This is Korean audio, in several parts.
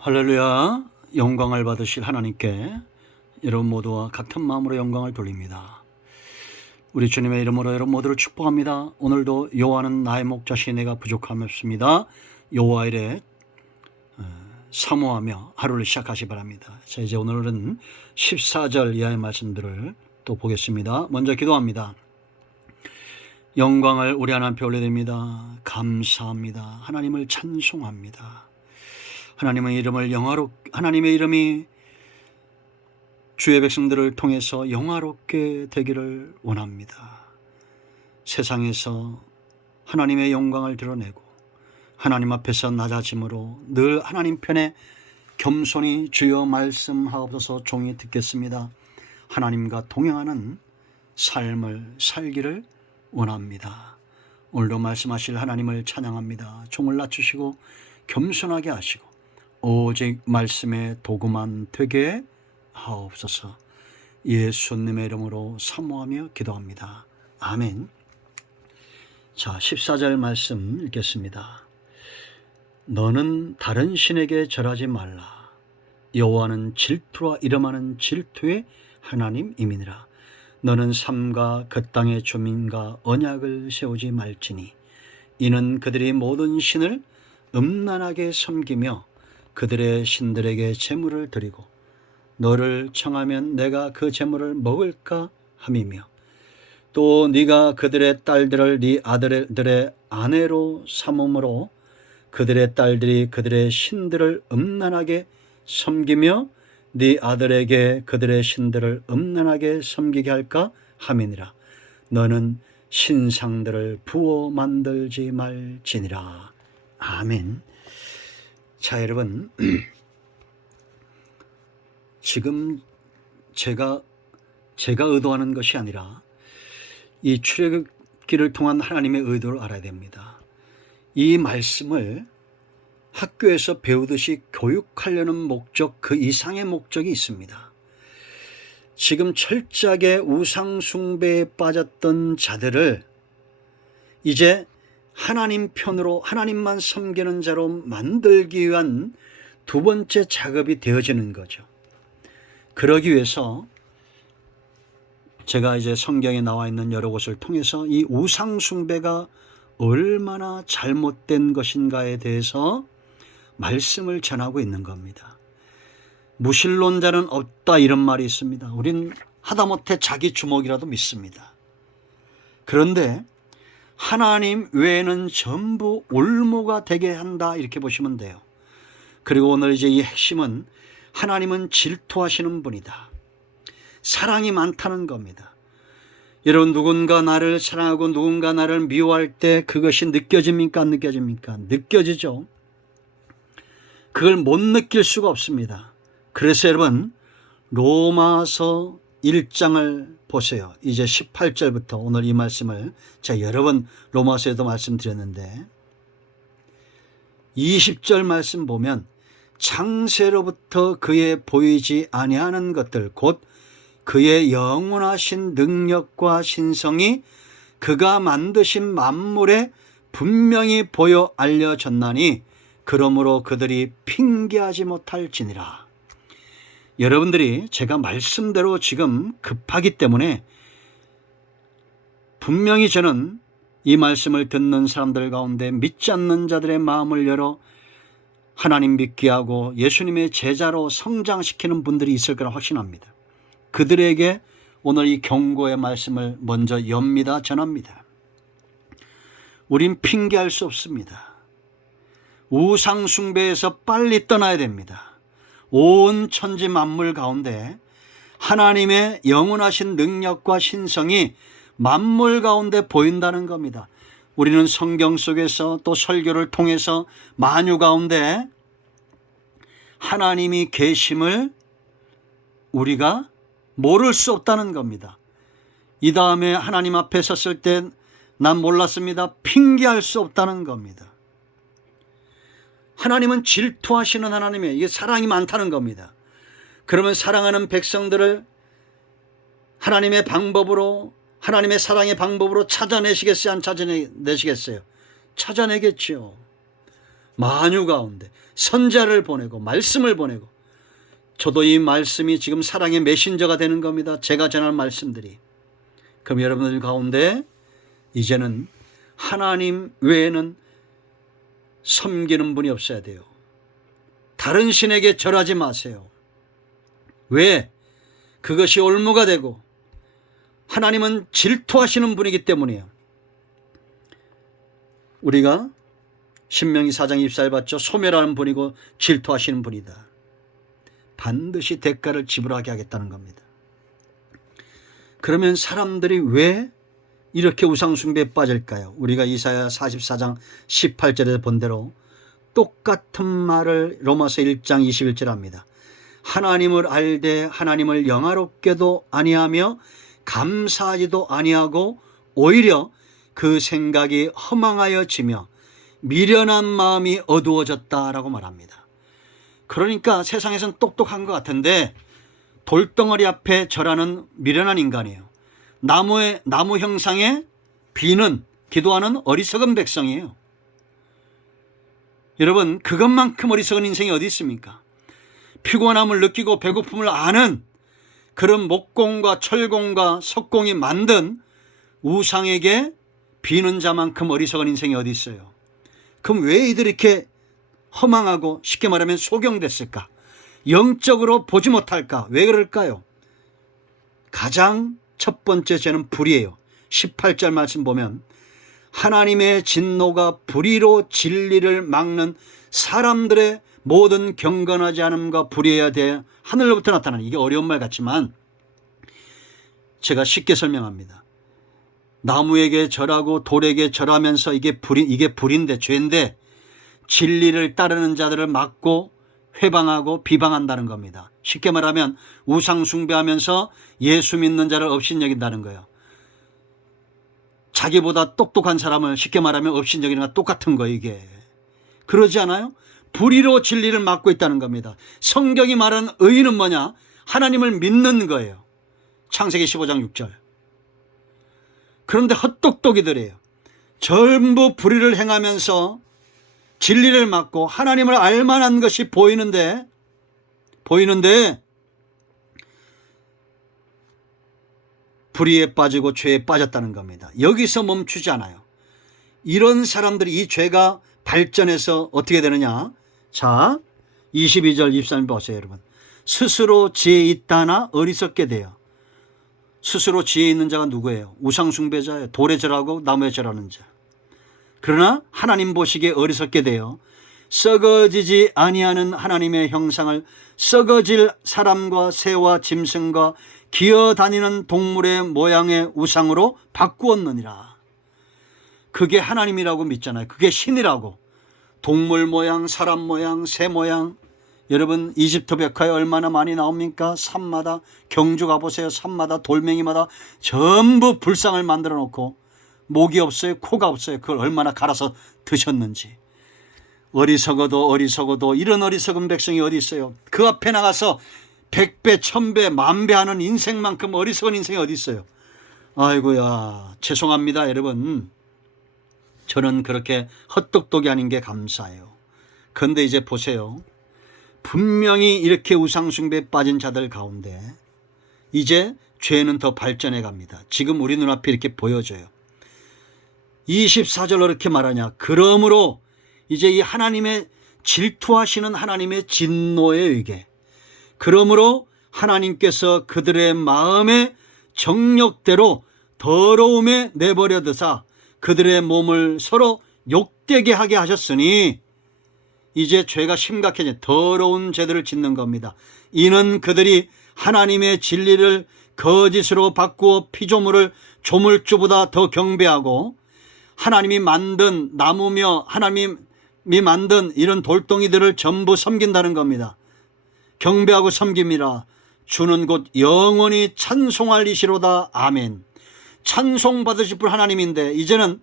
할렐루야. 영광을 받으실 하나님께 여러분 모두와 같은 마음으로 영광을 돌립니다. 우리 주님의 이름으로 여러분 모두를 축복합니다. 오늘도 여호와는 나의 목자시 내가 부족함이 없습니다. 여호와 이래 사모하며 하루를 시작하시 바랍니다. 자, 이제 오늘은 14절 이하의 말씀들을 또 보겠습니다. 먼저 기도합니다. 영광을 우리 하나님께 올려드립니다. 감사합니다. 하나님을 찬송합니다. 하나님의 이름이 주의 백성들을 통해서 영화롭게 되기를 원합니다. 세상에서 하나님의 영광을 드러내고 하나님 앞에서 낮아짐으로 늘 하나님 편에 겸손히 주여 말씀하옵소서 종이 듣겠습니다. 하나님과 동행하는 삶을 살기를 원합니다. 오늘도 말씀하실 하나님을 찬양합니다. 종을 낮추시고 겸손하게 하시고 오직 말씀의 도구만 되게 하옵소서. 예수님의 이름으로 사모하며 기도합니다. 아멘. 자, 14절 말씀 읽겠습니다. 너는 다른 신에게 절하지 말라. 여호와는 질투와 이름하는 질투의 하나님이니라. 너는 삶과 그 땅의 주민과 언약을 세우지 말지니 이는 그들이 모든 신을 음란하게 섬기며 그들의 신들에게 제물을 드리고 너를 청하면 내가 그 제물을 먹을까 함이며 또 네가 그들의 딸들을 네 아들들의 아내로 삼음으로 그들의 딸들이 그들의 신들을 음란하게 섬기며 네 아들에게 그들의 신들을 음란하게 섬기게 할까 함이니라. 너는 신상들을 부어 만들지 말지니라. 아멘. 자, 여러분, 지금 제가 의도하는 것이 아니라 이 출애굽기를 통한 하나님의 의도를 알아야 됩니다. 이 말씀을 학교에서 배우듯이 교육하려는 목적, 그 이상의 목적이 있습니다. 지금 철저하게 우상 숭배에 빠졌던 자들을 이제 하나님 편으로 하나님만 섬기는 자로 만들기 위한 두 번째 작업이 되어지는 거죠. 그러기 위해서 제가 이제 성경에 나와 있는 여러 곳을 통해서 이 우상 숭배가 얼마나 잘못된 것인가에 대해서 말씀을 전하고 있는 겁니다. 무신론자는 없다 이런 말이 있습니다. 우린 하다못해 자기 주먹이라도 믿습니다. 그런데 하나님 외에는 전부 올무가 되게 한다 이렇게 보시면 돼요. 그리고 오늘 이제 이 핵심은 하나님은 질투하시는 분이다. 사랑이 많다는 겁니다. 여러분, 누군가 나를 사랑하고 누군가 나를 미워할 때 그것이 느껴집니까? 안 느껴집니까? 느껴지죠. 그걸 못 느낄 수가 없습니다. 그래서 여러분, 로마서 1장을 보세요. 이제 18절부터 오늘 이 말씀을 제가 여러 번 로마서에도 말씀드렸는데 20절 말씀 보면 창세로부터 그의 보이지 아니하는 것들 곧 그의 영원하신 능력과 신성이 그가 만드신 만물에 분명히 보여 알려졌나니 그러므로 그들이 핑계하지 못할지니라. 여러분들이 제가 말씀대로 지금 급하기 때문에 분명히 저는 이 말씀을 듣는 사람들 가운데 믿지 않는 자들의 마음을 열어 하나님 믿게 하고 예수님의 제자로 성장시키는 분들이 있을 거라 확신합니다. 그들에게 오늘 이 경고의 말씀을 먼저 엽니다. 전합니다. 우린 핑계할 수 없습니다. 우상 숭배에서 빨리 떠나야 됩니다. 온 천지 만물 가운데 하나님의 영원하신 능력과 신성이 만물 가운데 보인다는 겁니다. 우리는 성경 속에서 또 설교를 통해서 만유 가운데 하나님이 계심을 우리가 모를 수 없다는 겁니다. 이 다음에 하나님 앞에 섰을 때 난 몰랐습니다. 핑계할 수 없다는 겁니다. 하나님은 질투하시는 하나님이에요. 이게 사랑이 많다는 겁니다. 그러면 사랑하는 백성들을 하나님의 방법으로, 하나님의 사랑의 방법으로 찾아내시겠어요? 안 찾아내시겠어요? 찾아내겠죠. 만유 가운데 선자를 보내고 말씀을 보내고, 저도 이 말씀이 지금 사랑의 메신저가 되는 겁니다. 제가 전하는 말씀들이. 그럼 여러분들 가운데 이제는 하나님 외에는 섬기는 분이 없어야 돼요. 다른 신에게 절하지 마세요. 왜? 그것이 올무가 되고 하나님은 질투하시는 분이기 때문이에요. 우리가 신명기 4장 24절 봤죠? 소멸하는 분이고 질투하시는 분이다. 반드시 대가를 지불하게 하겠다는 겁니다. 그러면 사람들이 왜 이렇게 우상숭배에 빠질까요? 우리가 이사야 44장 18절에서 본 대로 똑같은 말을 로마서 1장 21절 합니다. 하나님을 알되 하나님을 영화롭게도 아니하며 감사하지도 아니하고 오히려 그 생각이 허망하여지며 미련한 마음이 어두워졌다라고 말합니다. 그러니까 세상에선 똑똑한 것 같은데 돌덩어리 앞에 절하는 미련한 인간이에요. 나무 형상에 비는 기도하는 어리석은 백성이에요. 여러분, 그것만큼 어리석은 인생이 어디 있습니까? 피곤함을 느끼고 배고픔을 아는 그런 목공과 철공과 석공이 만든 우상에게 비는 자만큼 어리석은 인생이 어디 있어요? 그럼 왜 이들이 이렇게 허망하고 쉽게 말하면 소경됐을까? 영적으로 보지 못할까? 왜 그럴까요? 가장 첫 번째 죄는 불의예요. 18절 말씀 보면 하나님의 진노가 불의로 진리를 막는 사람들의 모든 경건하지 않음과 불의해야 돼 하늘로부터 나타나는, 이게 어려운 말 같지만 제가 쉽게 설명합니다. 나무에게 절하고 돌에게 절하면서 이게 불인데, 죄인데 진리를 따르는 자들을 막고 회방하고 비방한다는 겁니다. 쉽게 말하면 우상 숭배하면서 예수 믿는 자를 업신여긴다는 거예요. 자기보다 똑똑한 사람을 쉽게 말하면 업신여기는 것과 똑같은 거예요, 이게. 그러지 않아요? 불의로 진리를 막고 있다는 겁니다. 성경이 말하는 의인은 뭐냐? 하나님을 믿는 거예요. 창세기 15장 6절. 그런데 헛똑똑이들이에요. 전부 불의를 행하면서 진리를 막고 하나님을 알만한 것이 보이는데 불의에 빠지고 죄에 빠졌다는 겁니다. 여기서 멈추지 않아요. 이런 사람들이, 이 죄가 발전해서 어떻게 되느냐? 자, 22절 23절 보세요, 여러분. 스스로 지혜 있다나 어리석게 돼요. 스스로 지혜 있는 자가 누구예요? 우상 숭배자예요. 돌에 절하고 나무에 절하는 자. 그러나 하나님 보시기에 어리석게 돼요. 썩어지지 아니하는 하나님의 형상을 썩어질 사람과 새와 짐승과 기어다니는 동물의 모양의 우상으로 바꾸었느니라. 그게 하나님이라고 믿잖아요. 그게 신이라고. 동물 모양, 사람 모양, 새 모양. 여러분, 이집트 벽화에 얼마나 많이 나옵니까? 산마다, 경주 가보세요. 산마다, 돌멩이마다 전부 불상을 만들어 놓고 목이 없어요, 코가 없어요. 그걸 얼마나 갈아서 드셨는지. 어리석어도 이런 어리석은 백성이 어디 있어요? 그 앞에 나가서 100배, 1000배, 10,000배 하는 인생만큼 어리석은 인생이 어디 있어요? 아이고야, 죄송합니다, 여러분. 저는 그렇게 헛똑똑이 아닌 게 감사해요. 그런데 이제 보세요. 분명히 이렇게 우상숭배에 빠진 자들 가운데 이제 죄는 더 발전해 갑니다. 지금 우리 눈앞에 이렇게 보여져요. 24절로 이렇게 말하냐? 그러므로 이제 이 하나님의 질투하시는 하나님의 진노에 의게, 그러므로 하나님께서 그들의 마음의 정욕대로 더러움에 내버려 두사 그들의 몸을 서로 욕되게 하게 하셨으니, 이제 죄가 심각해져 더러운 죄들을 짓는 겁니다. 이는 그들이 하나님의 진리를 거짓으로 바꾸어 피조물을 조물주보다 더 경배하고 하나님이 만든 나무며 하나님이 만든 이런 돌덩이들을 전부 섬긴다는 겁니다. 경배하고 섬김이라. 주는 곧 영원히 찬송할 이시로다. 아멘. 찬송받으실 분 하나님인데 이제는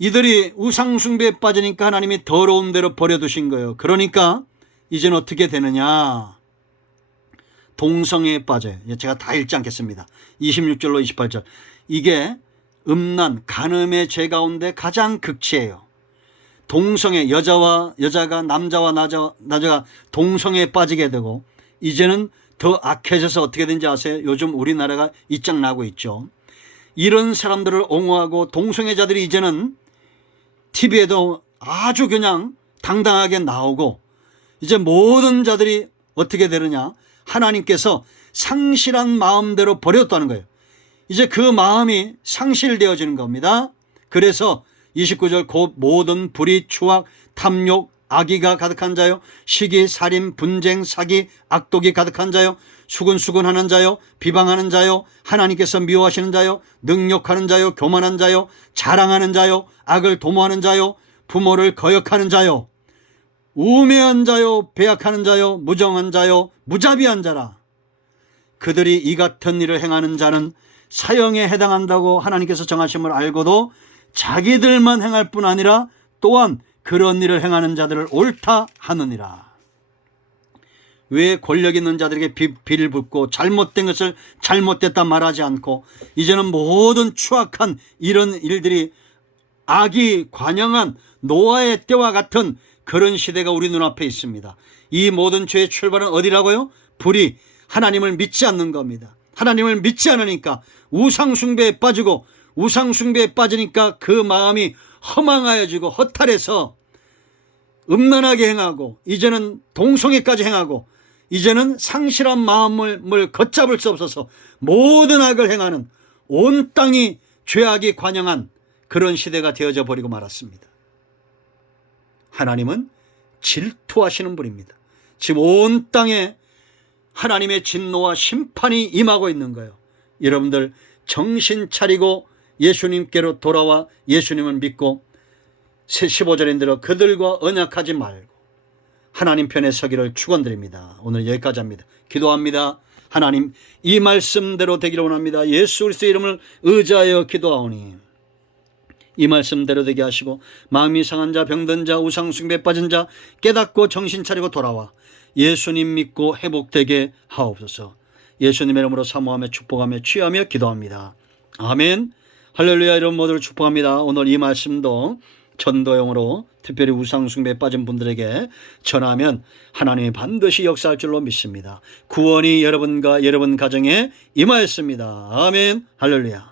이들이 우상숭배에 빠지니까 하나님이 더러운 대로 버려두신 거예요. 그러니까 이제는 어떻게 되느냐? 동성애에 빠져요. 제가 다 읽지 않겠습니다. 26절로 28절. 이게 음란, 간음의 죄 가운데 가장 극치예요. 동성애, 여자가 남자와 남자가 동성애에 빠지게 되고, 이제는 더 악해져서 어떻게 된지 아세요? 요즘 우리나라가 이짝나고 있죠. 이런 사람들을 옹호하고 동성애자들이 이제는 TV에도 아주 그냥 당당하게 나오고, 이제 모든 자들이 어떻게 되느냐, 하나님께서 상실한 마음대로 버렸다는 거예요. 이제 그 마음이 상실되어지는 겁니다. 그래서 29절 곧 모든 불의, 추악, 탐욕, 악의가 가득한 자요, 시기, 살인, 분쟁, 사기, 악독이 가득한 자요, 수근수근하는 자요, 비방하는 자요, 하나님께서 미워하시는 자요, 능욕하는 자요, 교만한 자요, 자랑하는 자요, 악을 도모하는 자요, 부모를 거역하는 자요, 우매한 자요, 배약하는 자요, 무정한 자요, 무자비한 자라. 그들이 이 같은 일을 행하는 자는 사형에 해당한다고 하나님께서 정하심을 알고도 자기들만 행할 뿐 아니라 또한 그런 일을 행하는 자들을 옳다 하느니라. 왜 권력 있는 자들에게 비를 붓고 잘못된 것을 잘못됐다 말하지 않고, 이제는 모든 추악한 이런 일들이 악이 관영한 노아의 때와 같은 그런 시대가 우리 눈앞에 있습니다. 이 모든 죄의 출발은 어디라고요? 불의, 하나님을 믿지 않는 겁니다. 하나님을 믿지 않으니까 우상숭배에 빠지고, 우상숭배에 빠지니까 그 마음이 허망하여지고 허탈해서 음란하게 행하고, 이제는 동성애까지 행하고, 이제는 상실한 마음을 걷잡을 수 없어서 모든 악을 행하는, 온 땅이 죄악이 관영한 그런 시대가 되어져 버리고 말았습니다. 하나님은 질투하시는 분입니다. 지금 온 땅에 하나님의 진노와 심판이 임하고 있는 거예요. 여러분들 정신 차리고 예수님께로 돌아와 예수님을 믿고 15절인 대로 그들과 언약하지 말고 하나님 편에 서기를 축원드립니다. 오늘 여기까지 합니다. 기도합니다. 하나님, 이 말씀대로 되기를 원합니다. 예수 그리스도의 이름을 의지하여 기도하오니 이 말씀대로 되게 하시고, 마음이 상한 자, 병든 자, 우상숭배에 빠진 자 깨닫고 정신 차리고 돌아와 예수님 믿고 회복되게 하옵소서. 예수님의 이름으로 사모하며 축복하며 취하며 기도합니다. 아멘. 할렐루야. 이런 모두를 축복합니다. 오늘 이 말씀도 전도용으로 특별히 우상숭배에 빠진 분들에게 전하면 하나님이 반드시 역사할 줄로 믿습니다. 구원이 여러분과 여러분 가정에 임하였습니다. 아멘. 할렐루야.